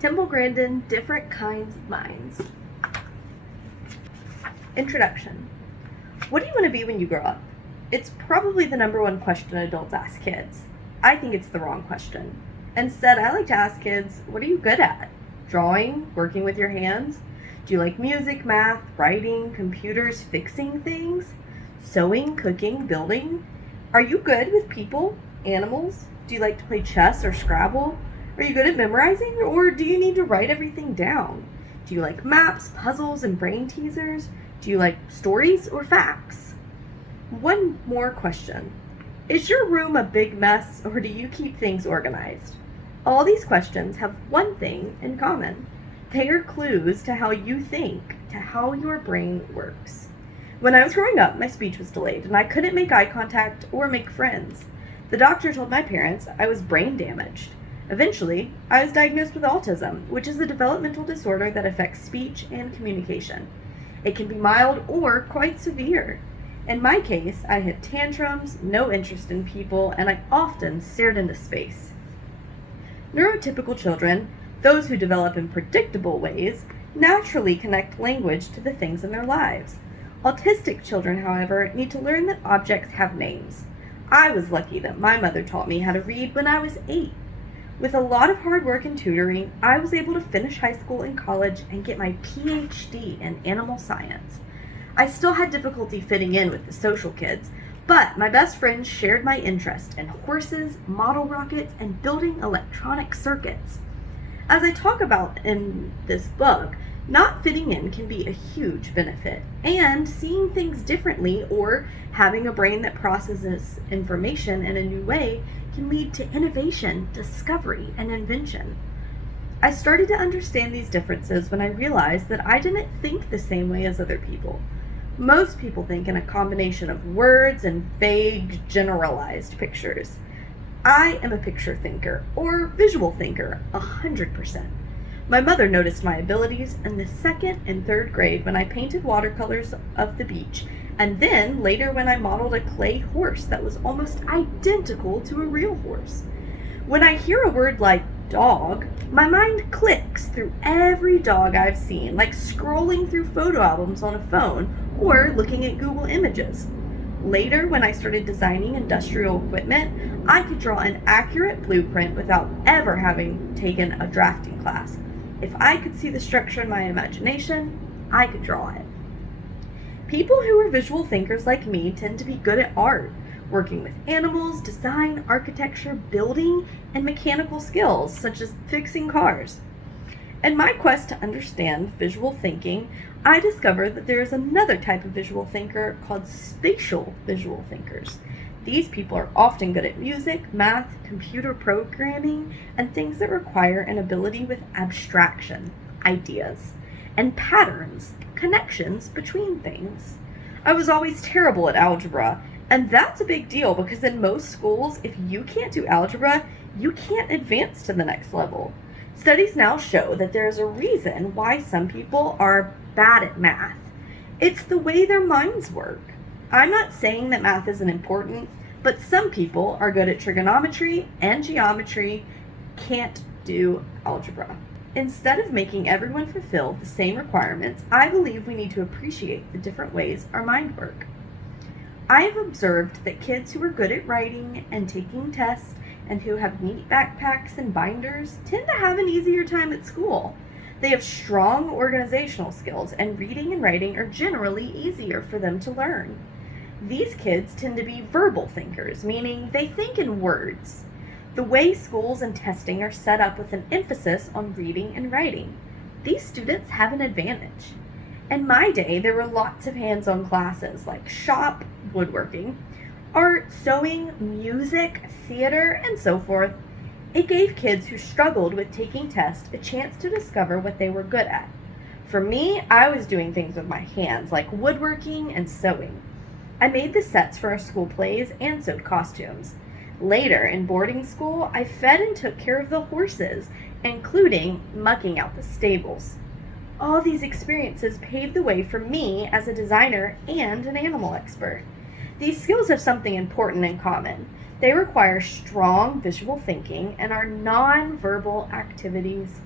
Temple Grandin, Different Kinds of Minds. Introduction. What do you want to be when you grow up? It's probably the number one question adults ask kids. I think it's the wrong question. Instead, I like to ask kids, what are you good at? Drawing? Working with your hands? Do you like music, math, writing, computers, fixing things? Sewing, cooking, building? Are you good with people? Animals? Do you like to play chess or Scrabble? Are you good at memorizing, or do you need to write everything down? Do you like maps, puzzles, and brain teasers? Do you like stories or facts? One more question. Is your room a big mess, or do you keep things organized? All these questions have one thing in common. They are clues to how you think, to how your brain works. When I was growing up, my speech was delayed, and I couldn't make eye contact or make friends. The doctor told my parents I was brain damaged. Eventually, I was diagnosed with autism, which is a developmental disorder that affects speech and communication. It can be mild or quite severe. In my case, I had tantrums, no interest in people, and I often stared into space. Neurotypical children, those who develop in predictable ways, naturally connect language to the things in their lives. Autistic children, however, need to learn that objects have names. I was lucky that my mother taught me how to read when I was 8. With a lot of hard work and tutoring, I was able to finish high school and college and get my PhD in animal science. I still had difficulty fitting in with the social kids, but my best friends shared my interest in horses, model rockets, and building electronic circuits. As I talk about in this book, not fitting in can be a huge benefit, and seeing things differently or having a brain that processes information in a new way can lead to innovation, discovery, and invention. I started to understand these differences when I realized that I didn't think the same way as other people. Most people think in a combination of words and vague, generalized pictures. I am a picture thinker, or visual thinker, 100%. My mother noticed my abilities in the 2nd and 3rd grade when I painted watercolors of the beach, and then later when I modeled a clay horse that was almost identical to a real horse. When I hear a word like dog, my mind clicks through every dog I've seen, like scrolling through photo albums on a phone or looking at Google Images. Later, when I started designing industrial equipment, I could draw an accurate blueprint without ever having taken a drafting class. If I could see the structure in my imagination, I could draw it. People who are visual thinkers like me tend to be good at art, working with animals, design, architecture, building, and mechanical skills, such as fixing cars. In my quest to understand visual thinking, I discovered that there is another type of visual thinker called spatial visual thinkers. These people are often good at music, math, computer programming, and things that require an ability with abstraction, ideas, and patterns, connections between things. I was always terrible at algebra, and that's a big deal because in most schools, if you can't do algebra, you can't advance to the next level. Studies now show that there is a reason why some people are bad at math. It's the way their minds work. I'm not saying that math isn't important, but some people are good at trigonometry and geometry, can't do algebra. Instead of making everyone fulfill the same requirements, I believe we need to appreciate the different ways our mind work. I have observed that kids who are good at writing and taking tests and who have neat backpacks and binders tend to have an easier time at school. They have strong organizational skills, and reading and writing are generally easier for them to learn. These kids tend to be verbal thinkers, meaning they think in words. The way schools and testing are set up with an emphasis on reading and writing, these students have an advantage. In my day, there were lots of hands-on classes like shop, woodworking, art, sewing, music, theater, and so forth. It gave kids who struggled with taking tests a chance to discover what they were good at. For me, I was doing things with my hands like woodworking and sewing. I made the sets for our school plays and sewed costumes. Later, in boarding school, I fed and took care of the horses, including mucking out the stables. All these experiences paved the way for me as a designer and an animal expert. These skills have something important in common. They require strong visual thinking and are non-verbal activities.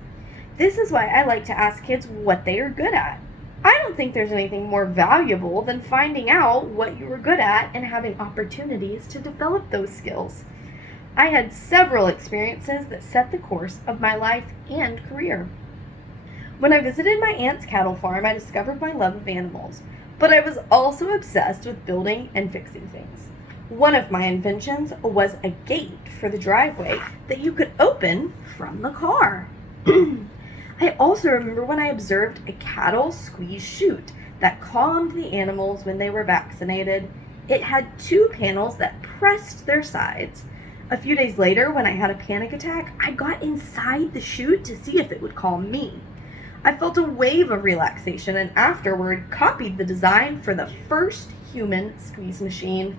This is why I like to ask kids what they are good at. I don't think there's anything more valuable than finding out what you were good at and having opportunities to develop those skills. I had several experiences that set the course of my life and career. When I visited my aunt's cattle farm, I discovered my love of animals, but I was also obsessed with building and fixing things. One of my inventions was a gate for the driveway that you could open from the car. I also remember when I observed a cattle squeeze chute that calmed the animals when they were vaccinated. It had 2 panels that pressed their sides. A few days later, when I had a panic attack, I got inside the chute to see if it would calm me. I felt a wave of relaxation and afterward copied the design for the first human squeeze machine.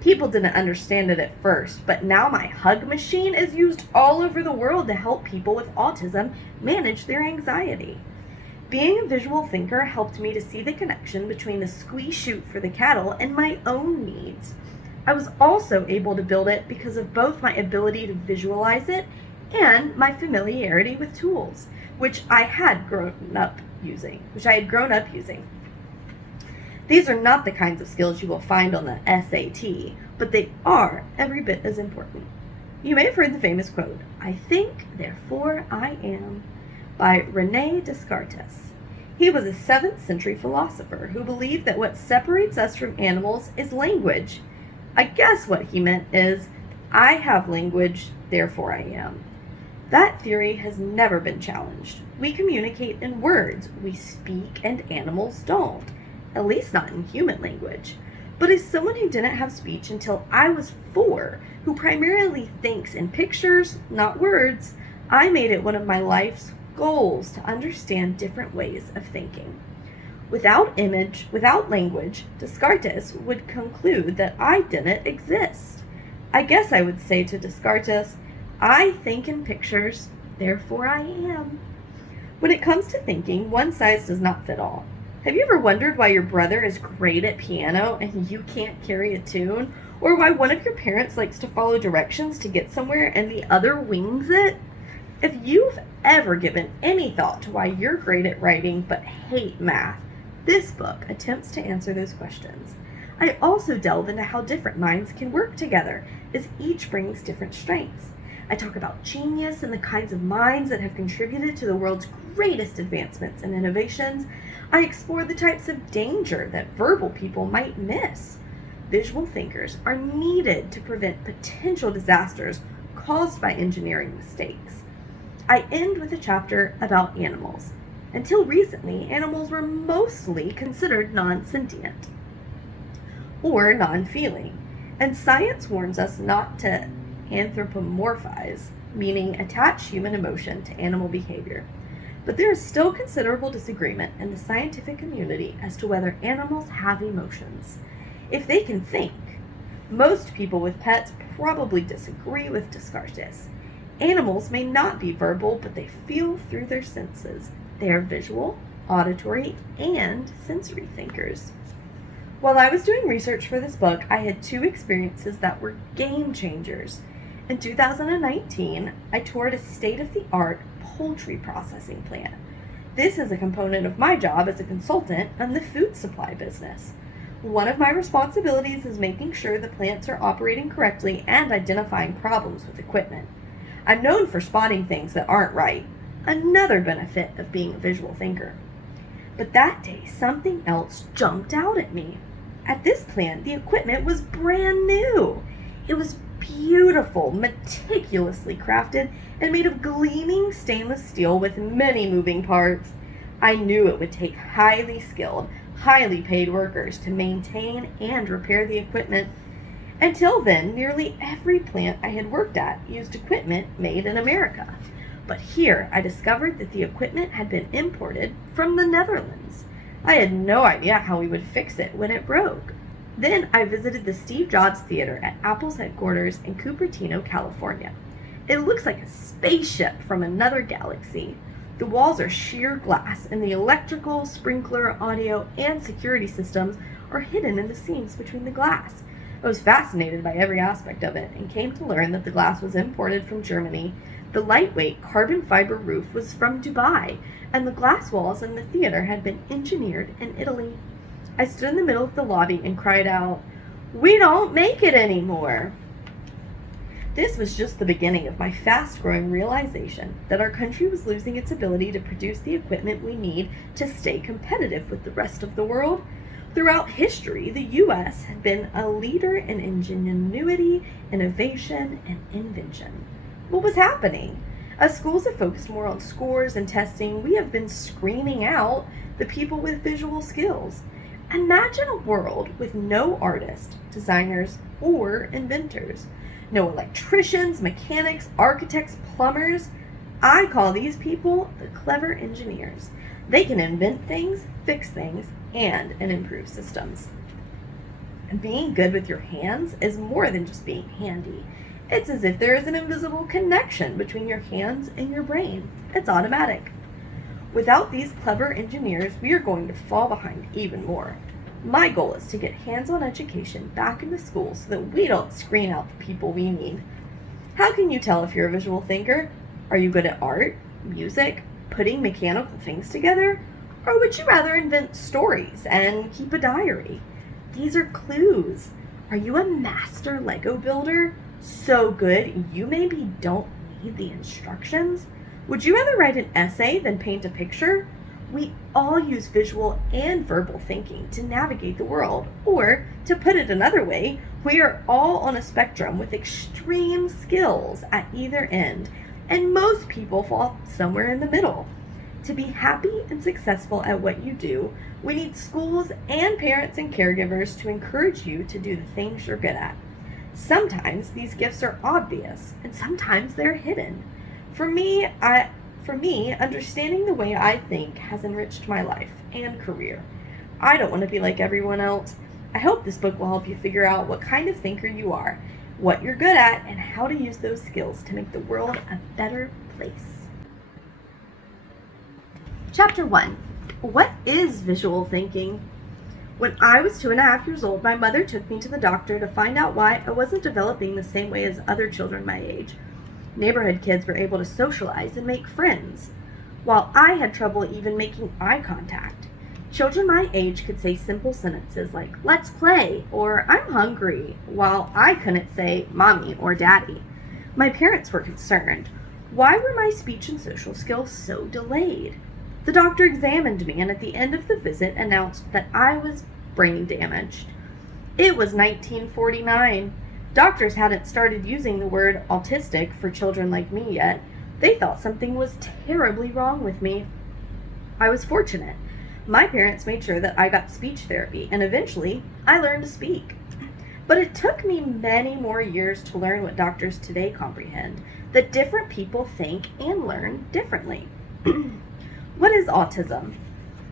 People didn't understand it at first, but now my hug machine is used all over the world to help people with autism manage their anxiety. Being a visual thinker helped me to see the connection between the squeeze chute for the cattle and my own needs. I was also able to build it because of both my ability to visualize it and my familiarity with tools, which I had grown up using. These are not the kinds of skills you will find on the SAT, but they are every bit as important. You may have heard the famous quote, "I think, therefore I am," by René Descartes. He was a 7th century philosopher who believed that what separates us from animals is language. I guess what he meant is, I have language, therefore I am. That theory has never been challenged. We communicate in words, we speak, and animals don't. At least not in human language. But as someone who didn't have speech until I was 4, who primarily thinks in pictures, not words, I made it one of my life's goals to understand different ways of thinking. Without language, Descartes would conclude that I didn't exist. I guess I would say to Descartes, I think in pictures, therefore I am. When it comes to thinking, one size does not fit all. Have you ever wondered why your brother is great at piano and you can't carry a tune? Or why one of your parents likes to follow directions to get somewhere and the other wings it? If you've ever given any thought to why you're great at writing but hate math, this book attempts to answer those questions. I also delve into how different minds can work together, as each brings different strengths. I talk about genius and the kinds of minds that have contributed to the world's greatest advancements and innovations. I explore the types of danger that verbal people might miss. Visual thinkers are needed to prevent potential disasters caused by engineering mistakes. I end with a chapter about animals. Until recently, animals were mostly considered non-sentient or non-feeling, and science warns us not to anthropomorphize, meaning attach human emotion to animal behavior. But there is still considerable disagreement in the scientific community as to whether animals have emotions, if they can think. Most people with pets probably disagree with Descartes. Animals may not be verbal, but they feel through their senses. They are visual, auditory, and sensory thinkers. While I was doing research for this book, I had 2 experiences that were game changers. In 2019, I toured a state-of-the-art poultry processing plant. This is a component of my job as a consultant in the food supply business. One of my responsibilities is making sure the plants are operating correctly and identifying problems with equipment. I'm known for spotting things that aren't right, another benefit of being a visual thinker. But that day, something else jumped out at me. At this plant, the equipment was brand new. It was beautiful, meticulously crafted, and made of gleaming stainless steel with many moving parts. I knew it would take highly skilled, highly paid workers to maintain and repair the equipment. Until then, nearly every plant I had worked at used equipment made in America. But here I discovered that the equipment had been imported from the Netherlands. I had no idea how we would fix it when it broke. Then I visited the Steve Jobs Theater at Apple's headquarters in Cupertino, California. It looks like a spaceship from another galaxy. The walls are sheer glass, and the electrical, sprinkler, audio, and security systems are hidden in the seams between the glass. I was fascinated by every aspect of it and came to learn that the glass was imported from Germany. The lightweight carbon fiber roof was from Dubai, and the glass walls in the theater had been engineered in Italy. I stood in the middle of the lobby and cried out, "We don't make it anymore!" This was just the beginning of my fast-growing realization that our country was losing its ability to produce the equipment we need to stay competitive with the rest of the world. Throughout history, the U.S. had been a leader in ingenuity, innovation, and invention. What was happening? As schools have focused more on scores and testing, we have been screening out the people with visual skills. Imagine a world with no artists, designers, or inventors. No electricians, mechanics, architects, plumbers. I call these people the clever engineers. They can invent things, fix things, and improve systems. Being good with your hands is more than just being handy. It's as if there is an invisible connection between your hands and your brain. It's automatic. Without these clever engineers, we are going to fall behind even more. My goal is to get hands-on education back into schools so that we don't screen out the people we need. How can you tell if you're a visual thinker? Are you good at art, music, putting mechanical things together? Or would you rather invent stories and keep a diary? These are clues. Are you a master Lego builder? So good you maybe don't need the instructions? Would you rather write an essay than paint a picture? We all use visual and verbal thinking to navigate the world, or, to put it another way, we are all on a spectrum with extreme skills at either end, and most people fall somewhere in the middle. To be happy and successful at what you do, we need schools and parents and caregivers to encourage you to do the things you're good at. Sometimes these gifts are obvious, and sometimes they're hidden. For me, understanding the way I think has enriched my life and career. I don't want to be like everyone else. I hope this book will help you figure out what kind of thinker you are, what you're good at, and how to use those skills to make the world a better place. Chapter 1. What is visual thinking? When I was 2.5 years old, my mother took me to the doctor to find out why I wasn't developing the same way as other children my age. Neighborhood kids were able to socialize and make friends, while I had trouble even making eye contact. Children my age could say simple sentences like, "Let's play," or "I'm hungry," while I couldn't say "Mommy" or "Daddy." My parents were concerned. Why were my speech and social skills so delayed? The doctor examined me and at the end of the visit announced that I was brain damaged. It was 1949. Doctors hadn't started using the word autistic for children like me yet. They thought something was terribly wrong with me. I was fortunate. My parents made sure that I got speech therapy, and eventually I learned to speak. But it took me many more years to learn what doctors today comprehend, that different people think and learn differently. What is autism?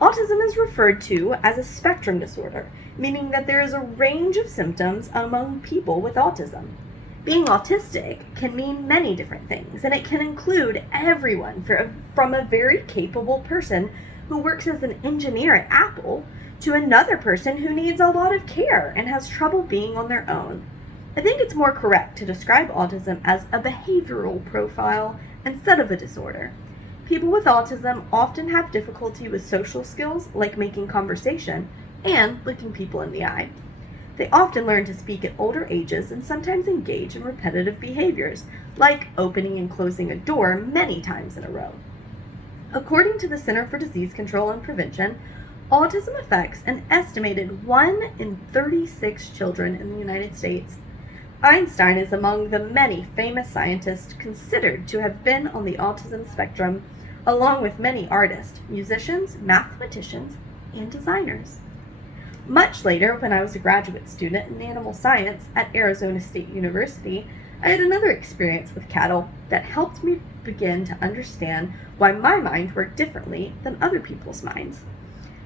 Autism is referred to as a spectrum disorder, meaning that there is a range of symptoms among people with autism. Being autistic can mean many different things, and it can include everyone from a very capable person who works as an engineer at Apple to another person who needs a lot of care and has trouble being on their own. I think it's more correct to describe autism as a behavioral profile instead of a disorder. People with autism often have difficulty with social skills like making conversation and looking people in the eye. They often learn to speak at older ages and sometimes engage in repetitive behaviors, like opening and closing a door many times in a row. According to the Center for Disease Control and Prevention, autism affects an estimated 1 in 36 children in the United States. Einstein is among the many famous scientists considered to have been on the autism spectrum, along with many artists, musicians, mathematicians, and designers. Much later, when I was a graduate student in animal science at Arizona State University, I had another experience with cattle that helped me begin to understand why my mind worked differently than other people's minds.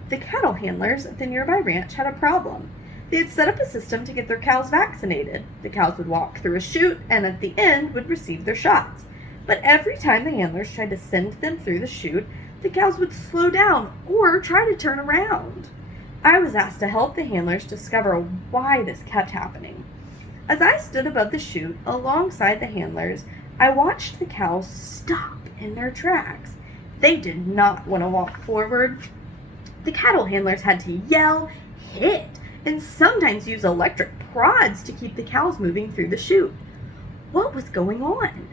The cattle handlers at the nearby ranch had a problem. They had set up a system to get their cows vaccinated. The cows would walk through a chute and at the end would receive their shots. But every time the handlers tried to send them through the chute, the cows would slow down or try to turn around. I was asked to help the handlers discover why this kept happening. As I stood above the chute alongside the handlers, I watched the cows stop in their tracks. They did not want to walk forward. The cattle handlers had to yell, hit, and sometimes use electric prods to keep the cows moving through the chute. What was going on?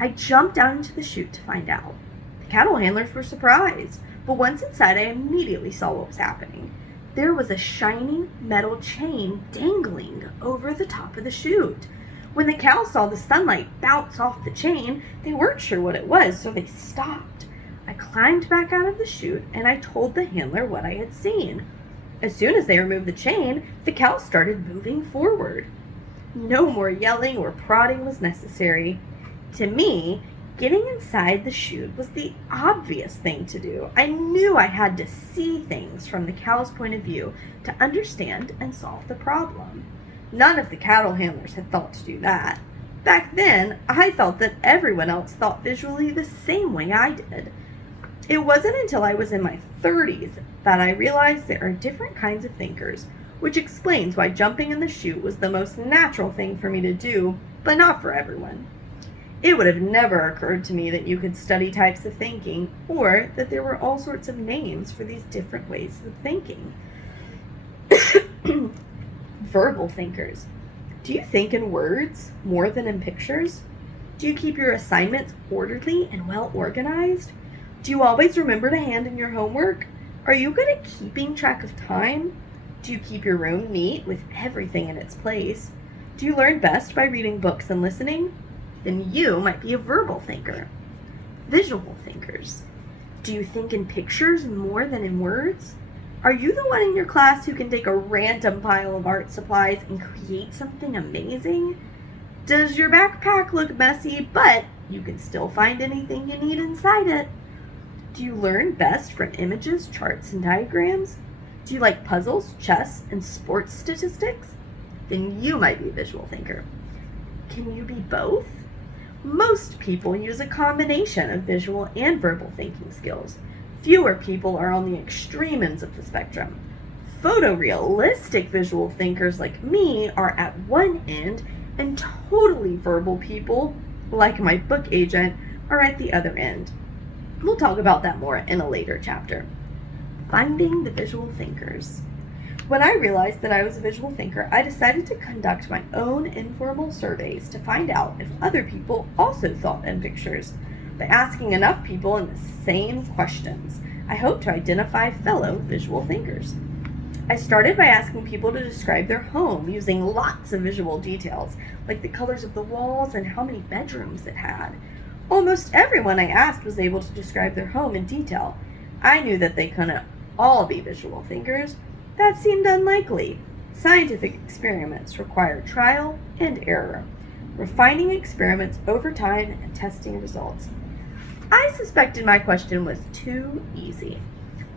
I jumped down into the chute to find out. The cattle handlers were surprised, but once inside I immediately saw what was happening. There was a shining metal chain dangling over the top of the chute. When the cows saw the sunlight bounce off the chain, they weren't sure what it was, so they stopped. I climbed back out of the chute and I told the handler what I had seen. As soon as they removed the chain, the cows started moving forward. No more yelling or prodding was necessary. To me, getting inside the chute was the obvious thing to do. I knew I had to see things from the cow's point of view to understand and solve the problem. None of the cattle handlers had thought to do that. Back then, I felt that everyone else thought visually the same way I did. It wasn't until I was in my 30s that I realized there are different kinds of thinkers, which explains why jumping in the chute was the most natural thing for me to do, but not for everyone. It would have never occurred to me that you could study types of thinking, or that there were all sorts of names for these different ways of thinking. Verbal thinkers. Do you think in words more than in pictures? Do you keep your assignments orderly and well organized? Do you always remember to hand in your homework? Are you good at keeping track of time? Do you keep your room neat with everything in its place? Do you learn best by reading books and listening? Then you might be a verbal thinker. Visual thinkers. Do you think in pictures more than in words? Are you the one in your class who can take a random pile of art supplies and create something amazing? Does your backpack look messy, but you can still find anything you need inside it? Do you learn best from images, charts, and diagrams? Do you like puzzles, chess, and sports statistics? Then you might be a visual thinker. Can you be both? Most people use a combination of visual and verbal thinking skills. Fewer people are on the extreme ends of the spectrum. Photorealistic visual thinkers like me are at one end, and totally verbal people, like my book agent, are at the other end. We'll talk about that more in a later chapter. Finding the visual thinkers. When I realized that I was a visual thinker, I decided to conduct my own informal surveys to find out if other people also thought in pictures. By asking enough people in the same questions, I hope to identify fellow visual thinkers. I started by asking people to describe their home using lots of visual details, like the colors of the walls and how many bedrooms it had. Almost everyone I asked was able to describe their home in detail. I knew that they couldn't all be visual thinkers. That seemed unlikely. Scientific experiments require trial and error, refining experiments over time and testing results. I suspected my question was too easy.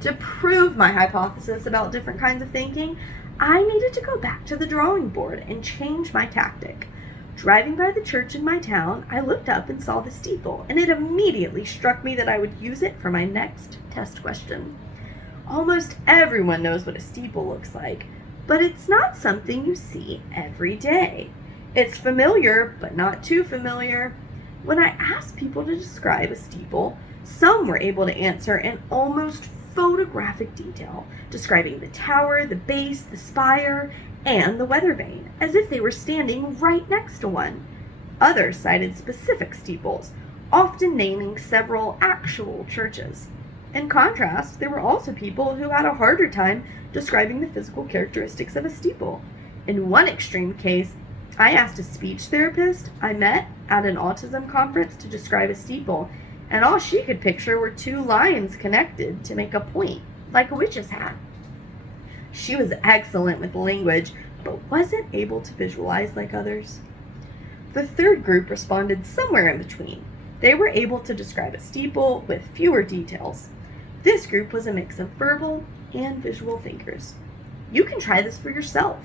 To prove my hypothesis about different kinds of thinking, I needed to go back to the drawing board and change my tactic. Driving by the church in my town, I looked up and saw the steeple, and it immediately struck me that I would use it for my next test question. Almost everyone knows what a steeple looks like, but it's not something you see every day. It's familiar, but not too familiar. When I asked people to describe a steeple, some were able to answer in almost photographic detail, describing the tower, the base, the spire, and the weather vane, as if they were standing right next to one. Others cited specific steeples, often naming several actual churches. In contrast, there were also people who had a harder time describing the physical characteristics of a steeple. In one extreme case, I asked a speech therapist I met at an autism conference to describe a steeple, and all she could picture were two lines connected to make a point, like a witch's hat. She was excellent with language, but wasn't able to visualize like others. The third group responded somewhere in between. They were able to describe a steeple with fewer details. This group was a mix of verbal and visual thinkers. You can try this for yourself.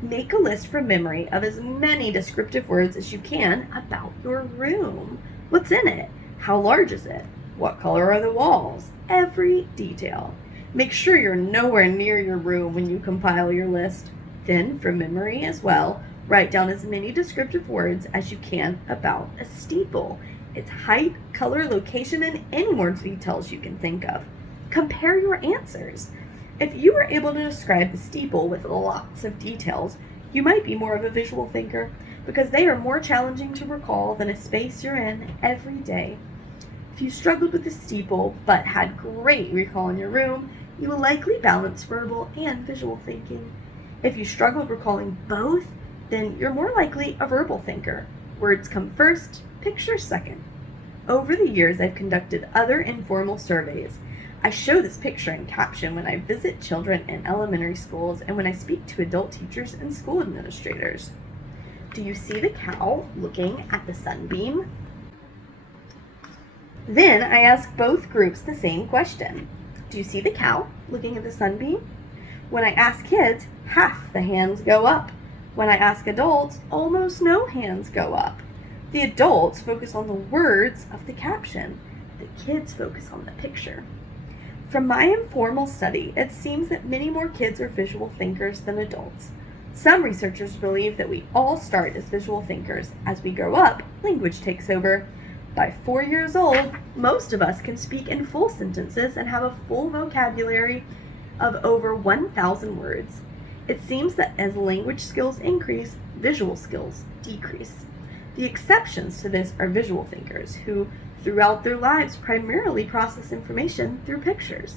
Make a list from memory of as many descriptive words as you can about your room. What's in it? How large is it? What color are the walls? Every detail. Make sure you're nowhere near your room when you compile your list. Then, from memory as well, write down as many descriptive words as you can about a steeple, its height, color, location, and any more details you can think of. Compare your answers. If you were able to describe the steeple with lots of details, you might be more of a visual thinker, because they are more challenging to recall than a space you're in every day. If you struggled with the steeple but had great recall in your room, you will likely balance verbal and visual thinking. If you struggled recalling both, then you're more likely a verbal thinker. Words come first, pictures second. Over the years, I've conducted other informal surveys. I show this picture and caption when I visit children in elementary schools and when I speak to adult teachers and school administrators. Do you see the cow looking at the sunbeam? Then I ask both groups the same question. Do you see the cow looking at the sunbeam? When I ask kids, half the hands go up. When I ask adults, almost no hands go up. The adults focus on the words of the caption. The kids focus on the picture. From my informal study, it seems that many more kids are visual thinkers than adults. Some researchers believe that we all start as visual thinkers. As we grow up, language takes over. By 4 years old, most of us can speak in full sentences and have a full vocabulary of over 1,000 words. It seems that as language skills increase, visual skills decrease. The exceptions to this are visual thinkers who, throughout their lives, primarily process information through pictures.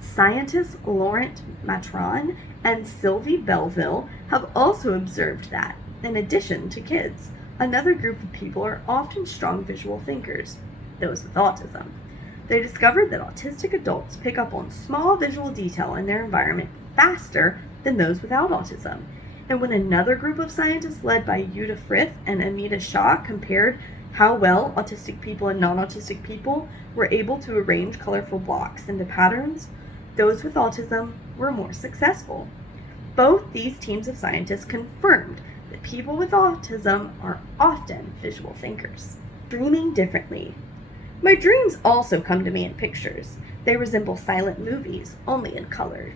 Scientists Laurent Matron and Sylvie Belleville have also observed that, in addition to kids, another group of people are often strong visual thinkers, those with autism. They discovered that autistic adults pick up on small visual detail in their environment faster than those without autism. And when another group of scientists led by Yuta Frith and Anita Shah compared how well autistic people and non-autistic people were able to arrange colorful blocks into patterns, those with autism were more successful. Both these teams of scientists confirmed that people with autism are often visual thinkers. Dreaming differently. My dreams also come to me in pictures. They resemble silent movies, only in color.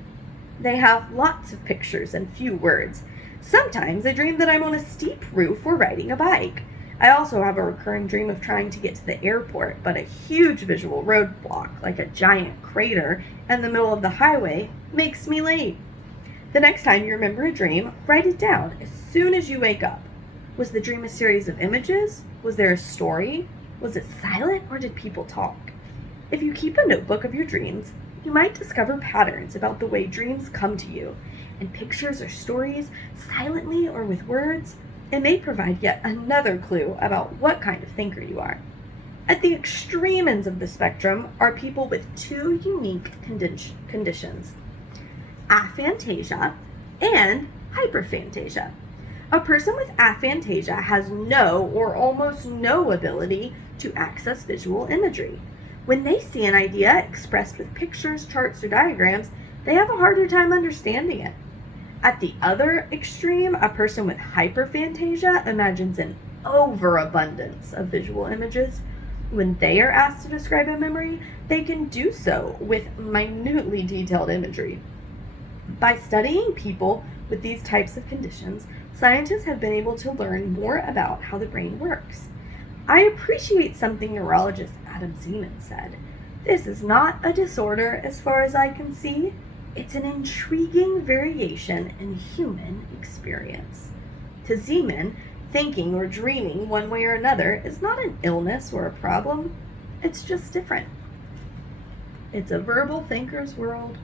They have lots of pictures and few words. Sometimes I dream that I'm on a steep roof or riding a bike. I also have a recurring dream of trying to get to the airport, but a huge visual roadblock, like a giant crater in the middle of the highway, makes me late. The next time you remember a dream, write it down as soon as you wake up. Was the dream a series of images? Was there a story? Was it silent, or did people talk? If you keep a notebook of your dreams, you might discover patterns about the way dreams come to you. In pictures or stories, silently or with words, it may provide yet another clue about what kind of thinker you are. At the extreme ends of the spectrum are people with two unique conditions: aphantasia and hyperphantasia. A person with aphantasia has no or almost no ability to access visual imagery. When they see an idea expressed with pictures, charts, or diagrams, they have a harder time understanding it. At the other extreme, a person with hyperphantasia imagines an overabundance of visual images. When they are asked to describe a memory, they can do so with minutely detailed imagery. By studying people with these types of conditions, scientists have been able to learn more about how the brain works. I appreciate something neurologist Adam Zeman said. This is not a disorder as far as I can see. It's an intriguing variation in human experience. To Zeman, thinking or dreaming one way or another is not an illness or a problem. It's just different. It's a verbal thinker's world.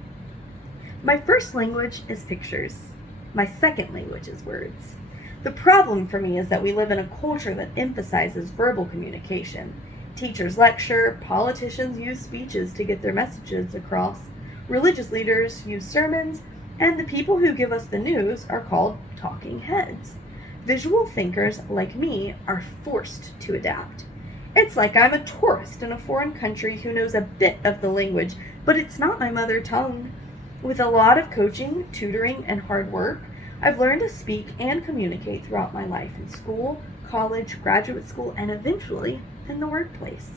My first language is pictures. My second language is words. The problem for me is that we live in a culture that emphasizes verbal communication. Teachers lecture, politicians use speeches to get their messages across, religious leaders use sermons, and the people who give us the news are called talking heads. Visual thinkers like me are forced to adapt. It's like I'm a tourist in a foreign country who knows a bit of the language, but it's not my mother tongue. With a lot of coaching, tutoring, and hard work, I've learned to speak and communicate throughout my life in school, college, graduate school, and eventually in the workplace.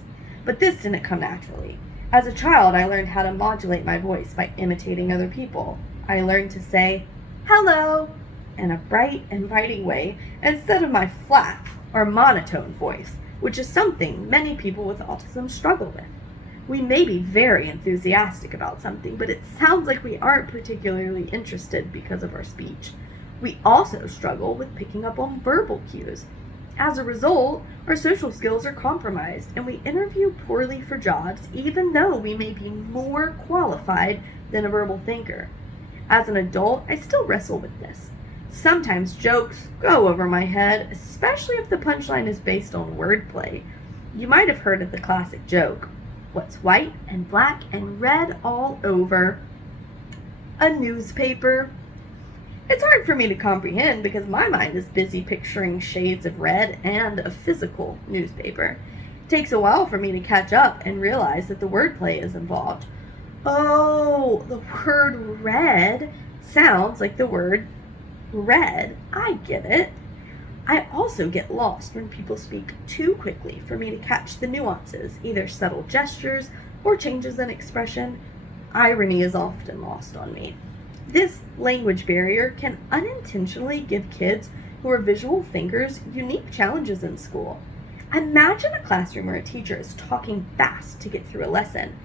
But this didn't come naturally. As a child, I learned how to modulate my voice by imitating other people. I learned to say, hello, in a bright, inviting way instead of my flat or monotone voice, which is something many people with autism struggle with. We may be very enthusiastic about something, but it sounds like we aren't particularly interested because of our speech. We also struggle with picking up on verbal cues. As a result, our social skills are compromised, and we interview poorly for jobs even though we may be more qualified than a verbal thinker. As an adult, I still wrestle with this. Sometimes jokes go over my head, especially if the punchline is based on wordplay. You might have heard of the classic joke, what's white and black and red all over? A newspaper. It's hard for me to comprehend because my mind is busy picturing shades of red and a physical newspaper. It takes a while for me to catch up and realize that the wordplay is involved. Oh, the word red sounds like the word red. I get it. I also get lost when people speak too quickly for me to catch the nuances, either subtle gestures or changes in expression. Irony is often lost on me. This language barrier can unintentionally give kids who are visual thinkers unique challenges in school. Imagine a classroom where a teacher is talking fast to get through a lesson.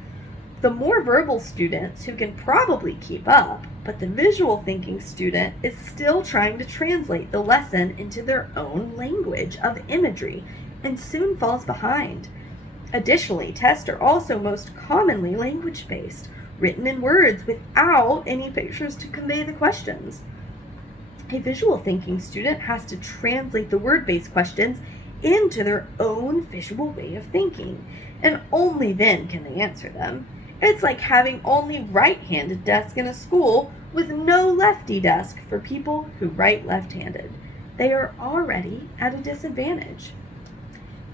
The more verbal students who can probably keep up, but the visual thinking student is still trying to translate the lesson into their own language of imagery and soon falls behind. Additionally, tests are also most commonly language-based, written in words without any pictures to convey the questions. A visual thinking student has to translate the word-based questions into their own visual way of thinking, and only then can they answer them. It's like having only right-handed desks in a school with no lefty desk for people who write left-handed. They are already at a disadvantage.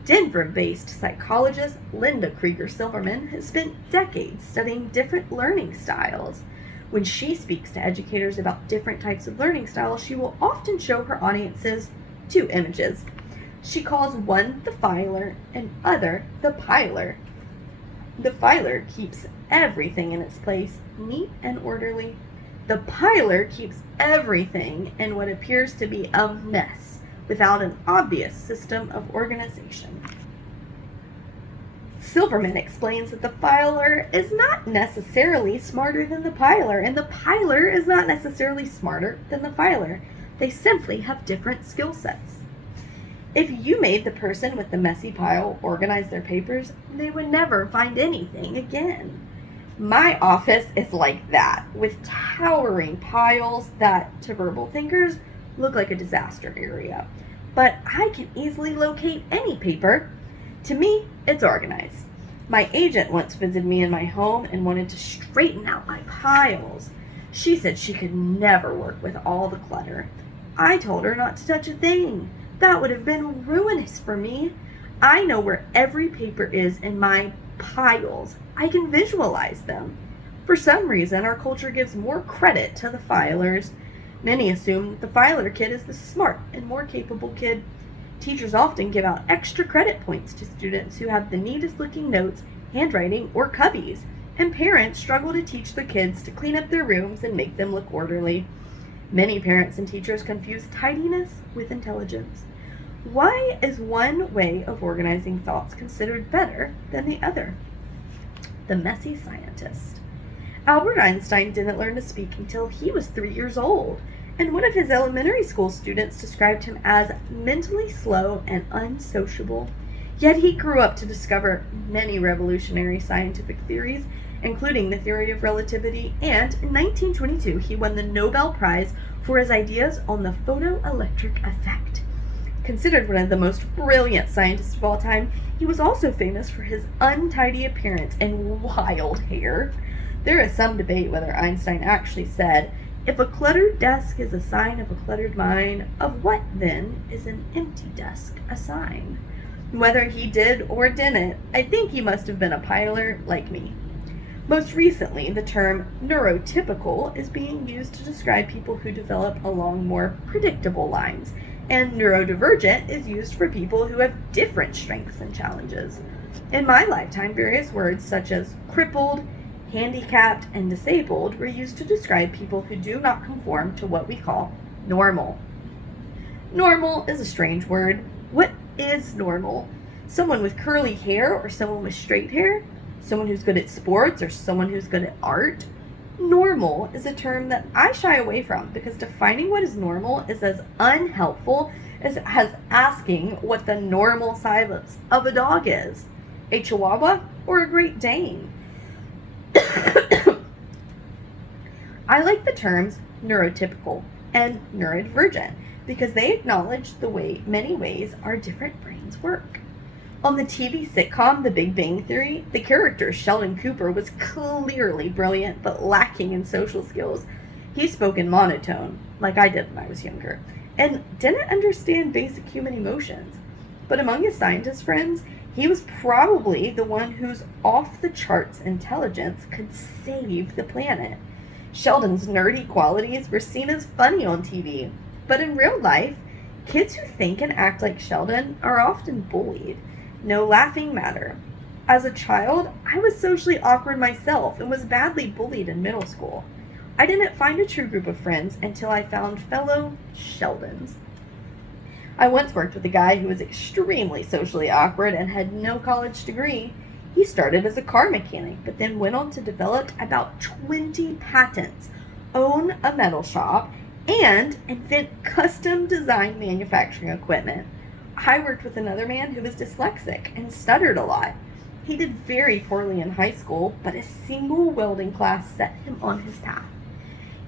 Denver-based psychologist Linda Krieger-Silverman has spent decades studying different learning styles. When she speaks to educators about different types of learning styles, she will often show her audiences two images. She calls one the filer and other the piler. The filer keeps everything in its place, neat and orderly. The piler keeps everything in what appears to be a mess, without an obvious system of organization. Silverman explains that the filer is not necessarily smarter than the piler, and the piler is not necessarily smarter than the filer. They simply have different skill sets. If you made the person with the messy pile organize their papers, they would never find anything again. My office is like that, with towering piles that, to verbal thinkers, look like a disaster area. But I can easily locate any paper. To me, it's organized. My agent once visited me in my home and wanted to straighten out my piles. She said she could never work with all the clutter. I told her not to touch a thing. That would have been ruinous for me. I know where every paper is in my piles. I can visualize them. For some reason, our culture gives more credit to the filers. Many assume that the filer kid is the smart and more capable kid. Teachers often give out extra credit points to students who have the neatest looking notes, handwriting, or cubbies, and parents struggle to teach their kids to clean up their rooms and make them look orderly. Many parents and teachers confuse tidiness with intelligence. Why is one way of organizing thoughts considered better than the other? The messy scientist. Albert Einstein didn't learn to speak until he was 3 years old, and one of his elementary school students described him as mentally slow and unsociable. Yet he grew up to discover many revolutionary scientific theories, including the theory of relativity, and in 1922 he won the Nobel Prize for his ideas on the photoelectric effect. Considered one of the most brilliant scientists of all time, he was also famous for his untidy appearance and wild hair. There is some debate whether Einstein actually said, "If a cluttered desk is a sign of a cluttered mind, of what then is an empty desk a sign?" Whether he did or didn't, I think he must have been a piler like me. Most recently, the term neurotypical is being used to describe people who develop along more predictable lines, and neurodivergent is used for people who have different strengths and challenges. In my lifetime, various words such as crippled, handicapped, and disabled were used to describe people who do not conform to what we call normal. Normal is a strange word. What is normal? Someone with curly hair or someone with straight hair? Someone who's good at sports or someone who's good at art? Normal is a term that I shy away from because defining what is normal is as unhelpful as asking what the normal size of a dog is. A Chihuahua or a Great Dane? I like the terms neurotypical and neurodivergent because they acknowledge the way many ways our different brains work. On the TV sitcom The Big Bang Theory, the character Sheldon Cooper was clearly brilliant but lacking in social skills. He spoke in monotone, like I did when I was younger, and didn't understand basic human emotions. But among his scientist friends, he was probably the one whose off-the-charts intelligence could save the planet. Sheldon's nerdy qualities were seen as funny on TV, but in real life, kids who think and act like Sheldon are often bullied. No laughing matter. As a child, I was socially awkward myself and was badly bullied in middle school. I didn't find a true group of friends until I found fellow Sheldons. I once worked with a guy who was extremely socially awkward and had no college degree. He started as a car mechanic, but then went on to develop about 20 patents, own a metal shop, and invent custom design manufacturing equipment. I worked with another man who was dyslexic and stuttered a lot. He did very poorly in high school, but a single welding class set him on his path.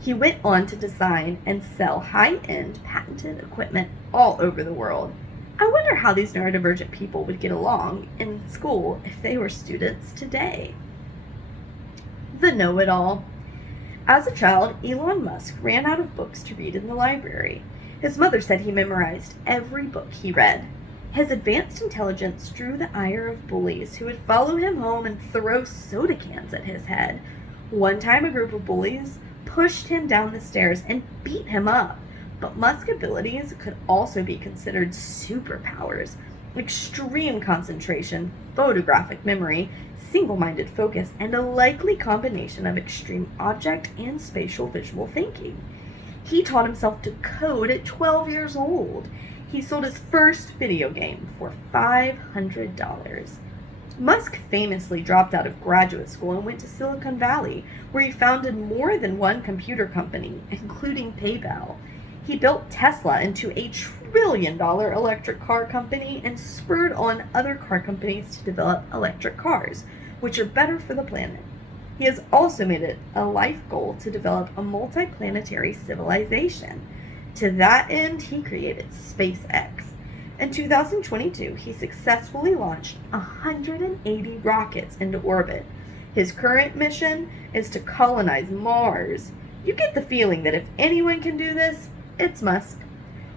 He went on to design and sell high-end patented equipment all over the world. I wonder how these neurodivergent people would get along in school if they were students today. The know-it-all. As a child, Elon Musk ran out of books to read in the library. His mother said he memorized every book he read. His advanced intelligence drew the ire of bullies who would follow him home and throw soda cans at his head. One time, a group of bullies pushed him down the stairs and beat him up. But Musk's abilities could also be considered superpowers. Extreme concentration, photographic memory, single-minded focus, and a likely combination of extreme object and spatial visual thinking. He taught himself to code at 12 years old. He sold his first video game for $500. Musk famously dropped out of graduate school and went to Silicon Valley, where he founded more than one computer company, including PayPal. He built Tesla into a $1 trillion electric car company and spurred on other car companies to develop electric cars, which are better for the planet. He has also made it a life goal to develop a multiplanetary civilization. To that end, he created SpaceX. In 2022, he successfully launched 180 rockets into orbit. His current mission is to colonize Mars. You get the feeling that if anyone can do this, it's Musk.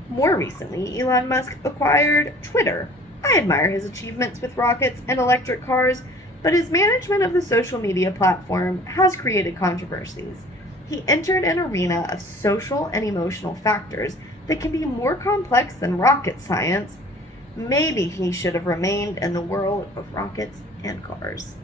More recently, Elon Musk acquired Twitter. I admire his achievements with rockets and electric cars, but his management of the social media platform has created controversies. He entered an arena of social and emotional factors that can be more complex than rocket science. Maybe he should have remained in the world of rockets and cars.